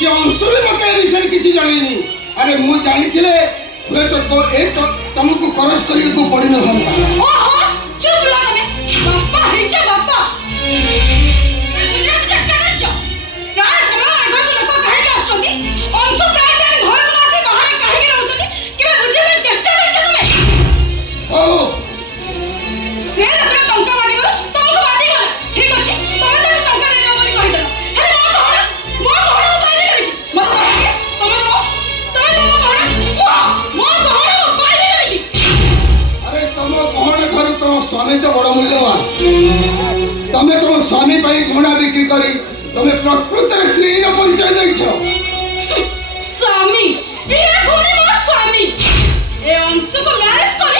कि अंशु भी मत ए विषय किसी जानी अरे मु जानी हुए तो ए तो तुमको खरच करिए को पड़ी न हमका ओहो चुप रहो तमे बापा है क्या बापा मुझे चेष्टा नहीं जो प्राण समय घर के लोग कहे के आछोंदी अंशु प्राण टाइम घर को आसे बाहर कहे के रहउछनी कि बुझे में चेष्टा नहीं जो तमे ओ फेर अपना टंका मारियो तुमको मारी गला ठीक अछि तमे तो टंका दे दो बोली कहि देलो हेले मो घोड़ा को पाइले करी मत कहे तमे मो घोड़ा को पाइले करी अरे तुम कौन घर तुम स्वामी तो बड़ मूल्यवान तमे तुम स्वामी पाई घोड़ा बिक्री करी तुम प्रकृत स्त्री परिचय देछो स्वामी ये भूमि मो स्वामी ए अंशु को मैरिज करे